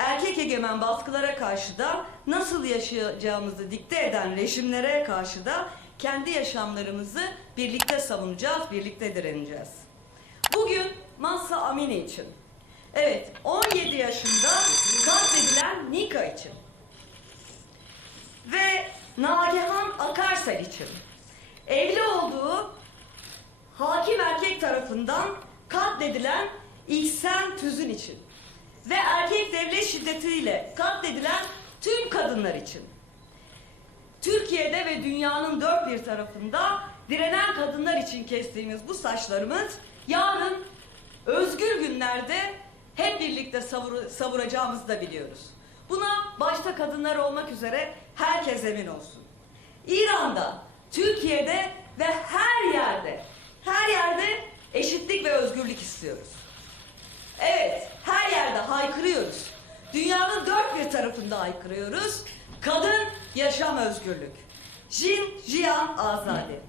erkek egemen baskılara karşı da nasıl yaşayacağımızı dikte eden rejimlere karşı da kendi yaşamlarımızı birlikte savunacağız, birlikte direneceğiz. Bugün Mahsa Amini için. Evet, 17 yaşında katledilen Nika için. Ve Nagihan Akarsel için. Evli olduğu hakim erkek tarafından katledilen İhsan Tüzün için. Ve erkek devlet şiddetiyle katledilen tüm kadınlar için. Türkiye'de ve dünyanın dört bir tarafında direnen kadınlar için kestiğimiz bu saçlarımız yarın özgür günlerde hep birlikte savur- savuracağımızı da biliyoruz. Buna başta kadınlar olmak üzere herkes emin olsun. İran'da, Türkiye'de ve her yerde, her yerde eşitlik ve özgürlük istiyoruz. Evet. Dünyanın dört bir tarafında haykırıyoruz. Kadın, yaşam özgürlük. Jin Jiyan Azade.